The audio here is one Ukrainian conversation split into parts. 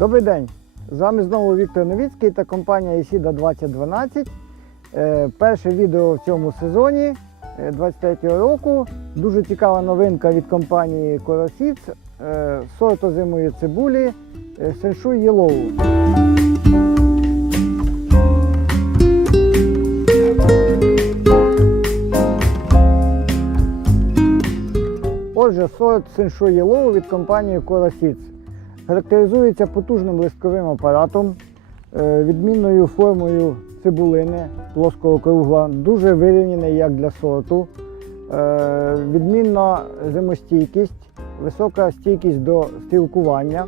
Добрий день! З вами знову Віктор Новіцький та компанія Ісіда 2012. Е, Перше відео в цьому сезоні 23 року. Дуже цікава новинка від компанії Коросіц. Сорт озимої цибулі е, Сеншуй Єлоу. Отже, сорт Сеншуй Єлоу від компанії Коросіц. Характеризується потужним листковим апаратом, е, відмінною формою цибулини плоского кругла, дуже вирівняний як для сорту, е, відмінна зимостійкість, висока стійкість до стрілкування.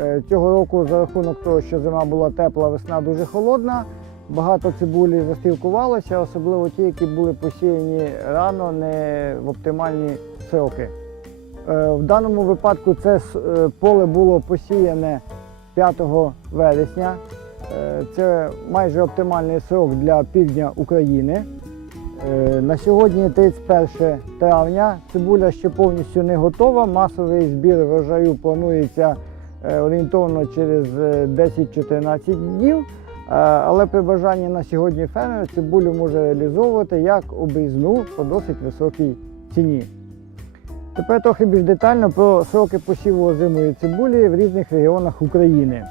Е, Цього року за рахунок того, що зима була тепла, весна дуже холодна, багато цибулі застрілкувалося, особливо ті, які були посіяні рано, не в оптимальні сроки. Е, В даному випадку це е, поле було посіяне 5 вересня. Е, Це майже оптимальний срок для півдня України. На сьогодні 31 травня. Цибуля ще повністю не готова. Масовий збір врожаю планується орієнтовно через е, 10-14 днів. Але при бажанні на сьогодні фермер цибулю може реалізовувати як обрізну по досить високій ціні. Тепер трохи більш детально про сроки посіву озимої цибулі в різних регіонах України.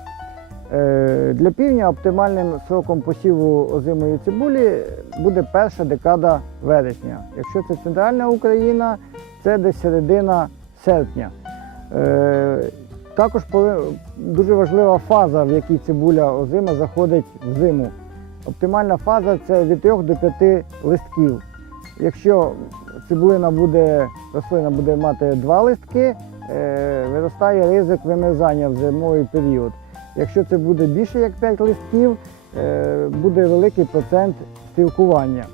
Е, Для півдня оптимальним сроком посіву озимої цибулі буде перша декада вересня. Якщо це центральна Україна, це десь середина серпня. Е, Також дуже важлива фаза, в якій цибуля озима заходить в зиму. Оптимальна фаза це від 3 до 5 листків. Якщо цибулина буде, рослина буде мати два листки, е, виростає ризик вимерзання в зимовий період. Якщо це буде більше як 5 листків, е, буде великий процент стрілкування.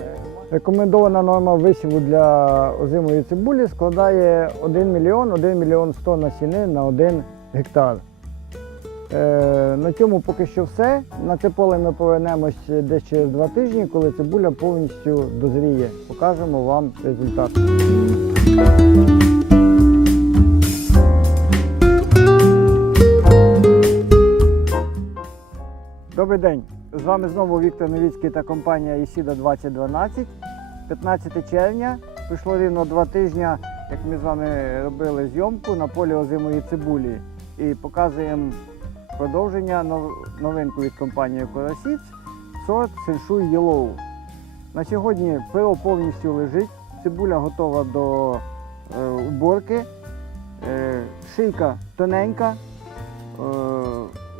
Е, Рекомендована норма висіву для озимої цибулі складає 1 мільйон 1 мільйон 100 насіни на 1 гектар. Е, На цьому поки що все. На це поле ми повернемось десь через два тижні, коли цибуля повністю дозріє. Покажемо вам результат. Добрий день! З вами знову Віктор Новіцький та компанія Ісіда 2012. 15 червня пройшло рівно два тижні, як ми з вами робили зйомку на полі озимої цибулі. І показуємо продовження новинку від компанії Коросіц сорт Сеншуй Yellow. На сьогодні пиво повністю лежить, цибуля готова до е, уборки, е, шийка тоненька, е,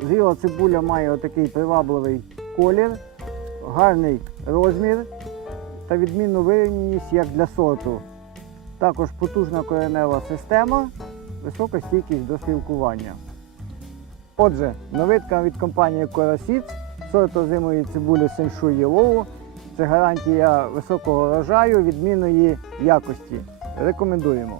зріла цибуля має отакий привабливий колір, гарний розмір та відмінну вирівняність як для сорту. Також потужна коренева система, висока стійкість до спілкування. Отже, новитка від компанії Коросіц, сорт озимої цибулі Сеншу Єлову. Це гарантія високого врожаю, відмінної якості. Рекомендуємо.